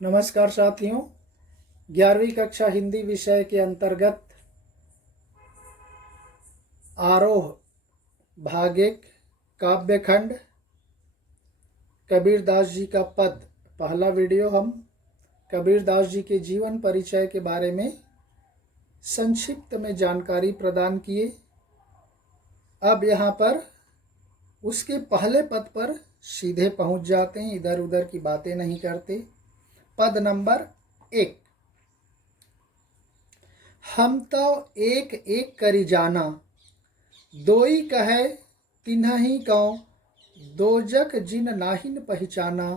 नमस्कार साथियों, 11वीं कक्षा हिंदी विषय के अंतर्गत आरोह भाग 1 काव्यखंड कबीरदास जी का पद। पहला वीडियो हम कबीरदास जी के जीवन परिचय के बारे में संक्षिप्त में जानकारी प्रदान किए। अब यहाँ पर उसके पहले पद पर सीधे पहुँच जाते हैं, इधर उधर की बातें नहीं करते। पद नंबर 1। हम तो एक एक करी जाना, दोई कहे तिन्हहि कौ, दो जग जिन नाहिन पहचाना।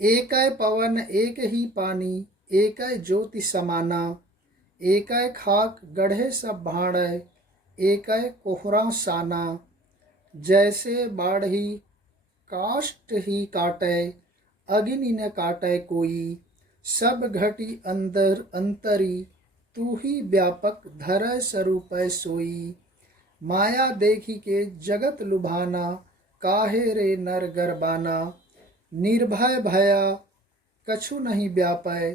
एकै पवन एक ही पानी, एकै ज्योति समाना। एकै खाक गढ़े सब भाड़ै, एकै कोहरा साना। जैसे बाढ़ी काष्ठ ही काटै, अग्नि न काटै कोई। सब घटी अंदर अंतरी, तू ही व्यापक धरै स्वरूपै सोई। माया देखी के जगत लुभाना, काहे रे नर गरबाना। निर्भय भया कछु नहीं व्यापै,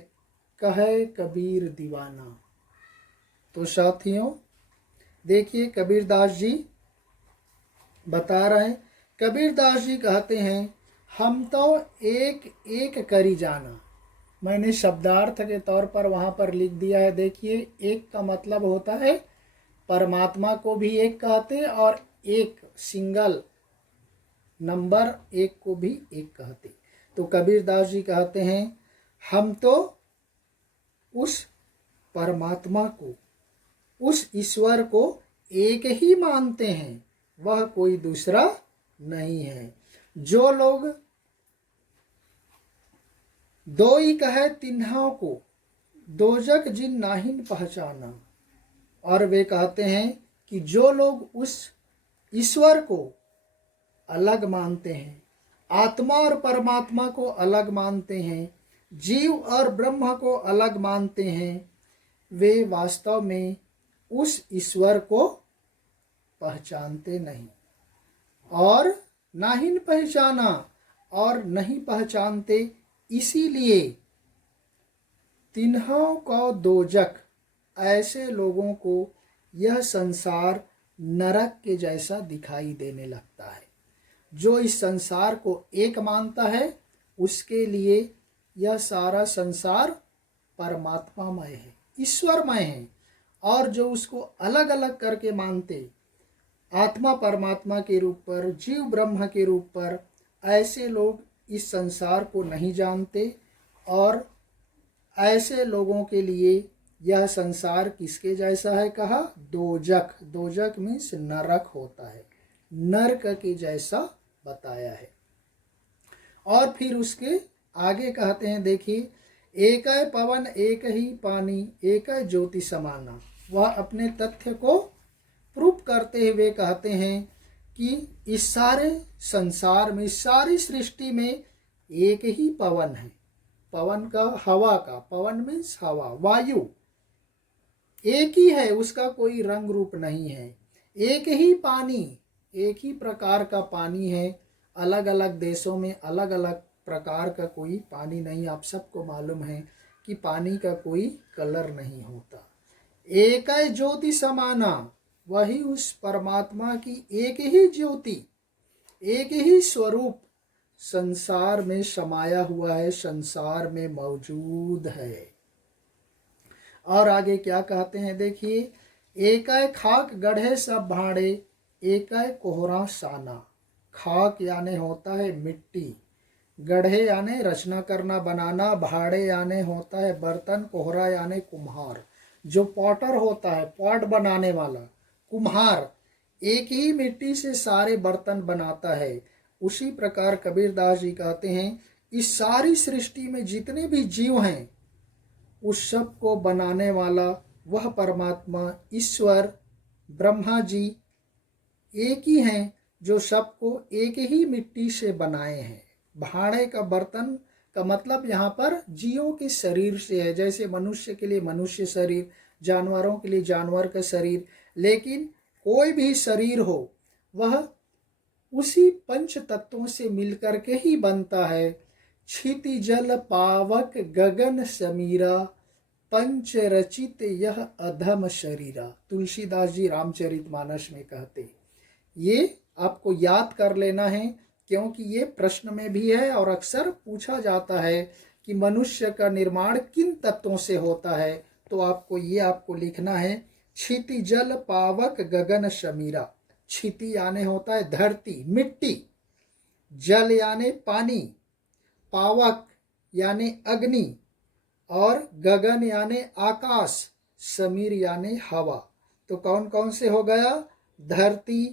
कहे कबीर दीवाना। तो साथियों देखिए, कबीरदास जी बता रहे हैं। कबीरदास जी कहते हैं हम तो एक एक करी जाना। मैंने शब्दार्थ के तौर पर वहाँ पर लिख दिया है। देखिए, एक का मतलब होता है परमात्मा को भी एक कहते हैं और एक सिंगल नंबर एक को भी एक कहते। तो कबीरदास जी कहते हैं हम तो उस परमात्मा को, उस ईश्वर को एक ही मानते हैं, वह कोई दूसरा नहीं है। जो लोग दो ही कहे तिन्हों को, दो जग जिन नाहिन पहचाना। और वे कहते हैं कि जो लोग उस ईश्वर को अलग मानते हैं, आत्मा और परमात्मा को अलग मानते हैं, जीव और ब्रह्म को अलग मानते हैं, वे वास्तव में उस ईश्वर को पहचानते नहीं। और नाहिन पहचाना, और नहीं पहचानते, इसीलिए तिन्हों को दोजख, ऐसे लोगों को यह संसार नरक के जैसा दिखाई देने लगता है। जो इस संसार को एक मानता है, उसके लिए यह सारा संसार परमात्मामय है, ईश्वरमय है। और जो उसको अलग अलग करके मानते, आत्मा परमात्मा के रूप पर, जीव ब्रह्म के रूप पर, ऐसे लोग इस संसार को नहीं जानते। और ऐसे लोगों के लिए यह संसार किसके जैसा है कहा? दोजख। दोजख मीन्स नरक होता है, नरक के जैसा बताया है। और फिर उसके आगे कहते हैं, देखिए, एकै पवन एक ही पानी, एकै ज्योति समाना। वह अपने तथ्य को प्रूफ करते हुए कहते हैं कि इस सारे संसार में, इस सारी सृष्टि में एक ही पवन है। पवन का, हवा का, पवन मीन्स हवा, वायु एक ही है, उसका कोई रंग रूप नहीं है। एक ही पानी, एक ही प्रकार का पानी है। अलग अलग देशों में अलग अलग प्रकार का कोई पानी नहीं। आप सबको मालूम है कि पानी का कोई कलर नहीं होता। एक ज्योति समाना, वही उस परमात्मा की एक ही ज्योति, एक ही स्वरूप संसार में समाया हुआ है, संसार में मौजूद है। और आगे क्या कहते हैं, देखिए, एकै खाक गढ़े सब भाड़े, एकै कोहरा साना। खाक यानी होता है मिट्टी, गढ़े यानी रचना करना, बनाना, भाड़े यानी होता है बर्तन, कोहरा यानी कुम्हार। जो पॉटर होता है, पॉट बनाने वाला, कुम्हार, एक ही मिट्टी से सारे बर्तन बनाता है। उसी प्रकार कबीरदास जी कहते हैं इस सारी सृष्टि में जितने भी जीव हैं, उस सब को बनाने वाला वह परमात्मा, ईश्वर, ब्रह्मा जी एक ही हैं, जो सबको एक ही मिट्टी से बनाए हैं। भाड़े का, बर्तन का मतलब यहाँ पर जीवों के शरीर से है। जैसे मनुष्य के लिए मनुष्य शरीर, जानवरों के लिए जानवर का शरीर। लेकिन कोई भी शरीर हो, वह उसी पंच तत्वों से मिलकर के ही बनता है। क्षिति जल पावक गगन समीरा, पंच रचित यह अधम शरीरा। तुलसीदास जी रामचरितमानस में कहते। ये आपको याद कर लेना है, क्योंकि ये प्रश्न में भी है और अक्सर पूछा जाता है कि मनुष्य का निर्माण किन तत्वों से होता है। तो आपको लिखना है, क्षिति जल पावक गगन समीरा। क्षिति यानी होता है धरती, मिट्टी, जल यानी पानी, पावक यानी अग्नि, और गगन यानी आकाश, समीर यानी हवा। तो कौन कौन से हो गया? धरती,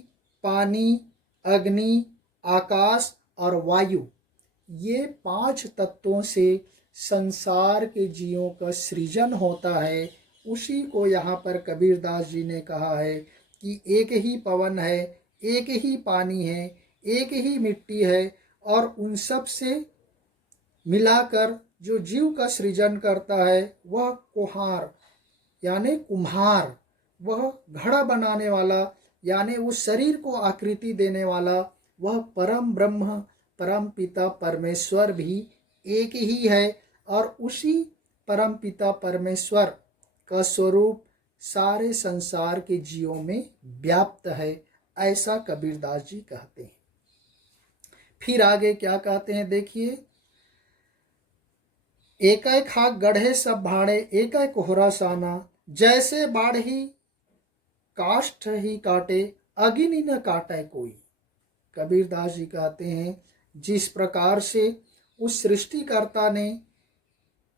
पानी, अग्नि, आकाश और वायु। ये 5 तत्वों से संसार के जीवों का सृजन होता है। उसी को यहाँ पर कबीरदास जी ने कहा है कि एक ही पवन है, एक ही पानी है, एक ही मिट्टी है, और उन सब से मिलाकर जो जीव का सृजन करता है वह कुम्हार यानी कुम्हार, वह घड़ा बनाने वाला यानी उस शरीर को आकृति देने वाला, वह परम ब्रह्म परम पिता परमेश्वर भी एक ही है। और उसी परम पिता परमेश्वर का स्वरूप सारे संसार के जीवों में व्याप्त है, ऐसा कबीरदास जी कहते हैं। फिर आगे क्या कहते हैं देखिए, एकै खाक गढ़े सब भाड़े, एकै कोहरा साना, जैसे बाढ़ी काष्ठ ही काटे, अग्नि न काटे कोई। कबीरदास जी कहते हैं, जिस प्रकार से उस सृष्टिकर्ता ने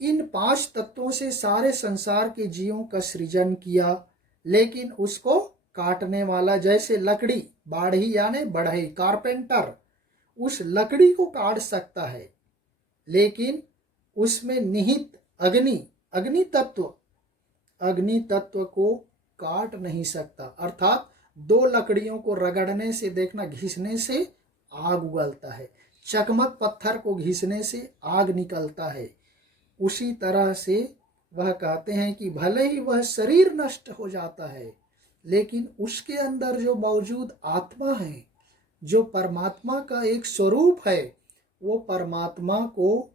इन 5 तत्वों से सारे संसार के जीवों का सृजन किया, लेकिन उसको काटने वाला जैसे लकड़ी, बाढ़ी यानी बढ़ई, कारपेंटर उस लकड़ी को काट सकता है, लेकिन उसमें निहित अग्नि तत्व को काट नहीं सकता। अर्थात 2 लकड़ियों को रगड़ने से, देखना, घिसने से आग उगलता है, चकमक पत्थर को घिसने से आग निकलता है। उसी तरह से वह कहते हैं कि भले ही वह शरीर नष्ट हो जाता है, लेकिन उसके अंदर जो मौजूद आत्मा है, जो परमात्मा का एक स्वरूप है, वो परमात्मा को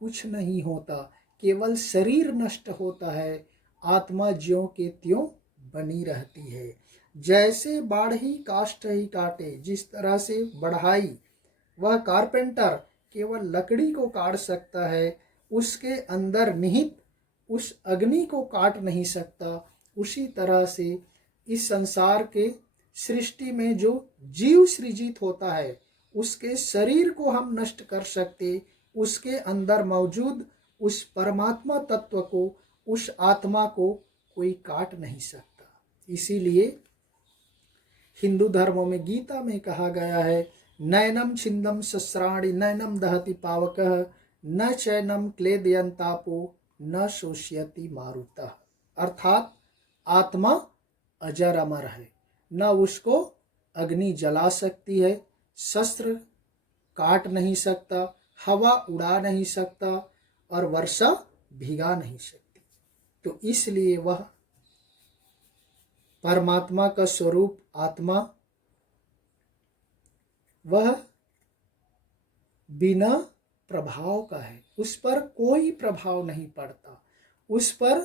कुछ नहीं होता, केवल शरीर नष्ट होता है, आत्मा ज्यों के त्यों बनी रहती है। जैसे बाढ़ी काष्ठ ही काटे, जिस तरह से बढ़ाई, वह कारपेंटर केवल लकड़ी को काट सकता है, उसके अंदर निहित उस अग्नि को काट नहीं सकता। उसी तरह से इस संसार के सृष्टि में जो जीव सृजित होता है, उसके शरीर को हम नष्ट कर सकते, उसके अंदर मौजूद उस परमात्मा तत्व को, उस आत्मा को कोई काट नहीं सकता। इसीलिए हिंदू धर्मों में गीता में कहा गया है, नैनम छिंदम शस्त्राणि नैनम दहति पावकः, न चैनम क्लेदयंतापो न शोष्यति मारुतः। अर्थात आत्मा अजर अमर है, न उसको अग्नि जला सकती है, शस्त्र काट नहीं सकता, हवा उड़ा नहीं सकता, और वर्षा भिगा नहीं सकती। तो इसलिए वह परमात्मा का स्वरूप आत्मा, वह बिना प्रभाव का है, उस पर कोई प्रभाव नहीं पड़ता, उस पर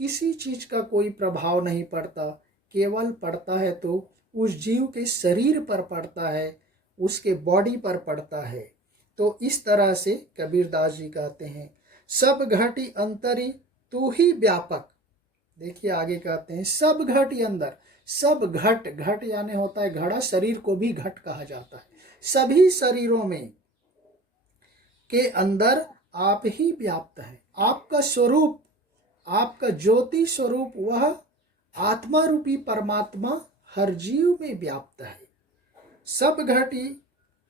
किसी चीज का कोई प्रभाव नहीं पड़ता। केवल पड़ता है तो उस जीव के शरीर पर पड़ता है, उसके बॉडी पर पड़ता है। तो इस तरह से कबीरदास जी कहते हैं, सब घटी अंतरी तू ही व्यापक। देखिए आगे कहते हैं, सब घटी अंदर, सब घट यानी होता है घड़ा, शरीर को भी घट कहा जाता है। सभी शरीरों में के अंदर आप ही व्याप्त है। आपका स्वरूप, आपका ज्योति स्वरूप, वह आत्मा रूपी परमात्मा हर जीव में व्याप्त है। सब घटी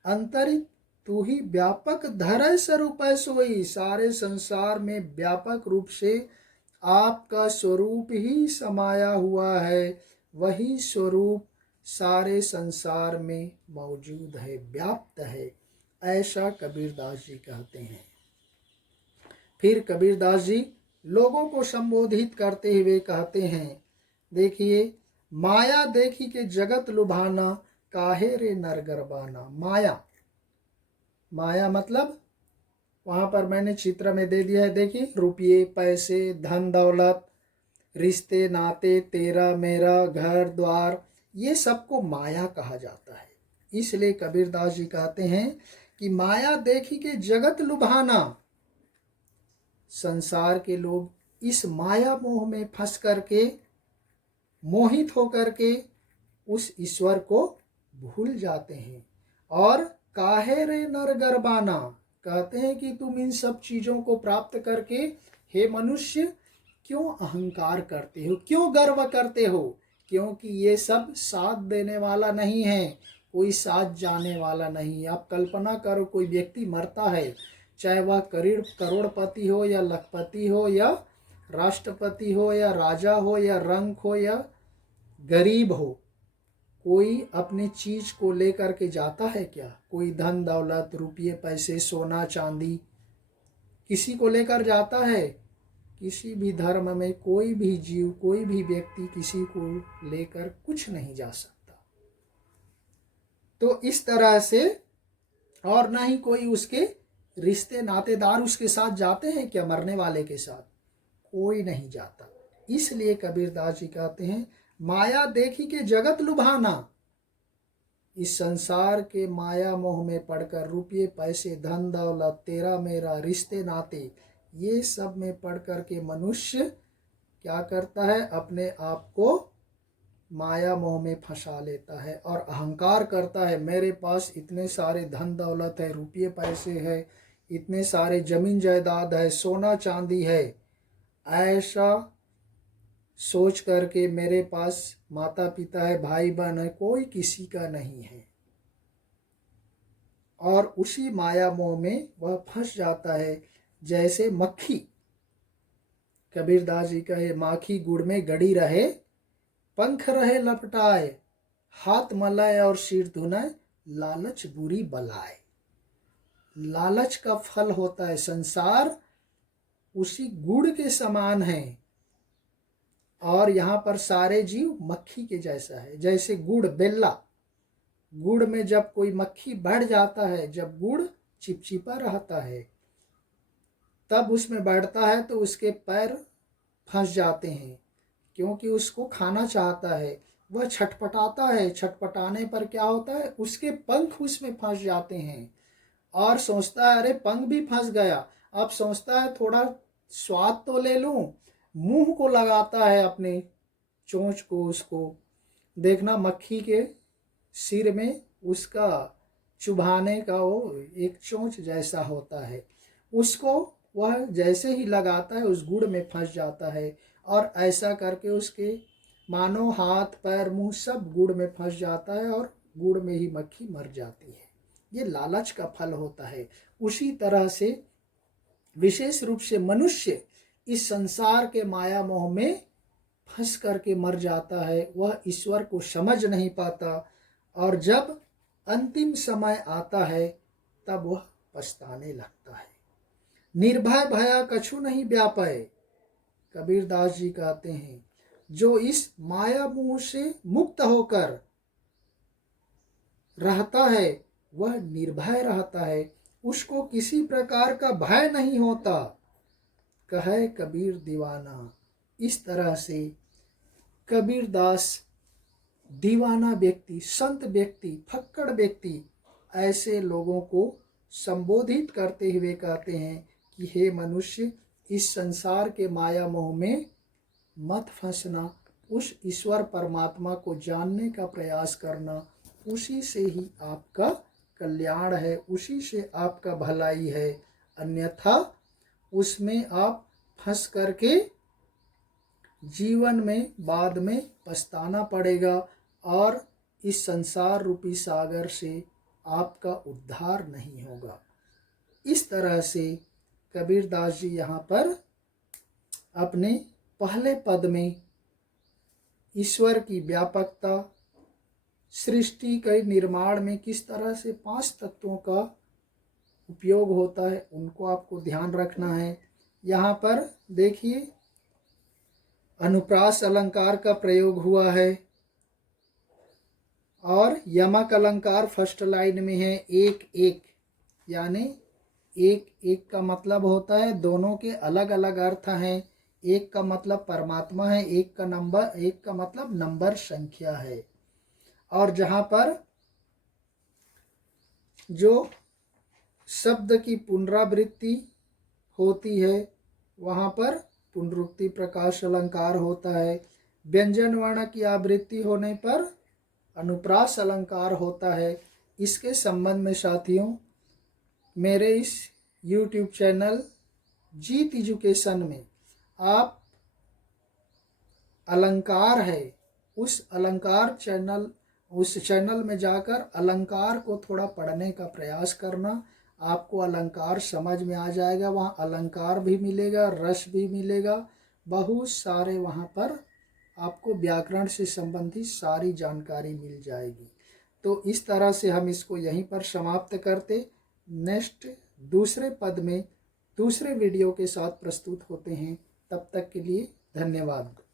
अंतरित तू ही व्यापक धरय स्वरूप सोई। सारे संसार में व्यापक रूप से आपका स्वरूप ही समाया हुआ है, वही स्वरूप सारे संसार में मौजूद है, व्याप्त है, ऐसा कबीरदास जी कहते हैं। फिर कबीरदास जी लोगों को संबोधित करते हुए कहते हैं, देखिए, माया देखी के जगत लुभाना, काहे रे नर गरबाना। माया मतलब वहाँ पर मैंने चित्र में दे दिया है, देखिए, रुपये, पैसे, धन दौलत, रिश्ते नाते, तेरा मेरा, घर द्वार, ये सबको माया कहा जाता है। इसलिए कबीरदास जी कहते हैं कि माया देखी के जगत लुभाना। संसार के लोग इस माया मोह में फंस करके, मोहित होकर के उस ईश्वर को भूल जाते हैं। और काहे रे नर गर्बाना, कहते हैं कि तुम इन सब चीजों को प्राप्त करके हे मनुष्य क्यों अहंकार करते हो, क्यों गर्व करते हो? क्योंकि ये सब साथ देने वाला नहीं है, कोई साथ जाने वाला नहीं। आप कल्पना करो, कोई व्यक्ति मरता है, चाहे वह करोड़पति हो या लखपति हो या राष्ट्रपति हो या राजा हो या रंक हो या गरीब हो, कोई अपनी चीज को लेकर के जाता है क्या? कोई धन दौलत, रुपये, पैसे, सोना चांदी किसी को लेकर जाता है? किसी भी धर्म में कोई भी जीव, कोई भी व्यक्ति किसी को लेकर कुछ नहीं जा सकता। तो इस तरह से, और ना ही कोई उसके रिश्ते नातेदार उसके साथ जाते हैं क्या? मरने वाले के साथ कोई नहीं जाता। इसलिए कबीरदास जी कहते हैं माया देखी के जगत लुभाना। इस संसार के माया मोह में पड़कर रुपये, पैसे, धन दौलत, तेरा मेरा, रिश्ते नाते, ये सब में पढ़ कर के मनुष्य क्या करता है? अपने आप को माया मोह में फंसा लेता है और अहंकार करता है, मेरे पास इतने सारे धन दौलत है, रुपये पैसे है, इतने सारे जमीन जायदाद है, सोना चांदी है। ऐसा सोच करके मेरे पास माता पिता है, भाई बहन है, कोई किसी का नहीं है। और उसी माया मोह में वह फंस जाता है। जैसे मक्खी, कबीरदास जी कहे माखी गुड़ में गड़ी रहे, पंख रहे लपटाए, हाथ मलाए और सिर धुनाए, लालच बुरी बलाए। लालच का फल होता है संसार, उसी गुड़ के समान है। और यहाँ पर सारे जीव मक्खी के जैसा है। जैसे गुड़, बेल्ला, गुड़ में जब कोई मक्खी बढ़ जाता है, जब गुड़ चिपचिपा रहता है, तब उसमें बढ़ता है तो उसके पैर फंस जाते हैं, क्योंकि उसको खाना चाहता है। वह छटपटाता है, छटपटाने पर क्या होता है? उसके पंख उसमें फंस जाते हैं और सोचता है अरे पंख भी फंस गया। अब सोचता है थोड़ा स्वाद तो ले लूं, मुंह को लगाता है अपने चोंच को। उसको देखना, मक्खी के सिर में उसका चुभाने का वो एक चोंच जैसा होता है, उसको वह जैसे ही लगाता है उस गुड़ में फंस जाता है। और ऐसा करके उसके मानो हाथ पैर मुंह सब गुड़ में फंस जाता है और गुड़ में ही मक्खी मर जाती है। ये लालच का फल होता है। उसी तरह से विशेष रूप से मनुष्य इस संसार के माया मोह में फंस करके मर जाता है। वह ईश्वर को समझ नहीं पाता और जब अंतिम समय आता है तब वह पछताने लगता है। निर्भय भया कछु नहीं व्यापय, कबीरदास जी कहते हैं जो इस माया मोह से मुक्त होकर रहता है वह निर्भय रहता है, उसको किसी प्रकार का भय नहीं होता। कहे कबीर दीवाना। इस तरह से कबीरदास दीवाना व्यक्ति, संत व्यक्ति, फक्कड़ व्यक्ति, ऐसे लोगों को संबोधित करते हुए कहते हैं कि हे मनुष्य, इस संसार के माया मोह में मत फंसना, उस ईश्वर परमात्मा को जानने का प्रयास करना, उसी से ही आपका कल्याण है, उसी से आपका भलाई है। अन्यथा उसमें आप फंस करके जीवन में बाद में पछताना पड़ेगा और इस संसार रूपी सागर से आपका उद्धार नहीं होगा। इस तरह से कबीरदास जी यहाँ पर अपने पहले पद में ईश्वर की व्यापकता, सृष्टि के निर्माण में किस तरह से 5 तत्वों का उपयोग होता है उनको आपको ध्यान रखना है। यहाँ पर देखिए अनुप्रास अलंकार का प्रयोग हुआ है और यमक अलंकार फर्स्ट लाइन में है, एक एक, यानी एक एक का मतलब होता है, दोनों के अलग अलग अर्थ हैं। एक का मतलब परमात्मा है, एक का मतलब नंबर संख्या है। और जहाँ पर जो शब्द की पुनरावृत्ति होती है वहाँ पर पुनरुक्ति प्रकाश अलंकार होता है। व्यंजन वर्ण की आवृत्ति होने पर अनुप्रास अलंकार होता है। इसके संबंध में साथियों, मेरे इस YouTube चैनल जीत एजुकेशन में आप अलंकार है उस चैनल में जाकर अलंकार को थोड़ा पढ़ने का प्रयास करना। आपको अलंकार समझ में आ जाएगा। वहाँ अलंकार भी मिलेगा, रस भी मिलेगा, बहुत सारे वहाँ पर आपको व्याकरण से संबंधित सारी जानकारी मिल जाएगी। तो इस तरह से हम इसको यहीं पर समाप्त करते। नेक्स्ट दूसरे पद में दूसरे वीडियो के साथ प्रस्तुत होते हैं। तब तक के लिए धन्यवाद।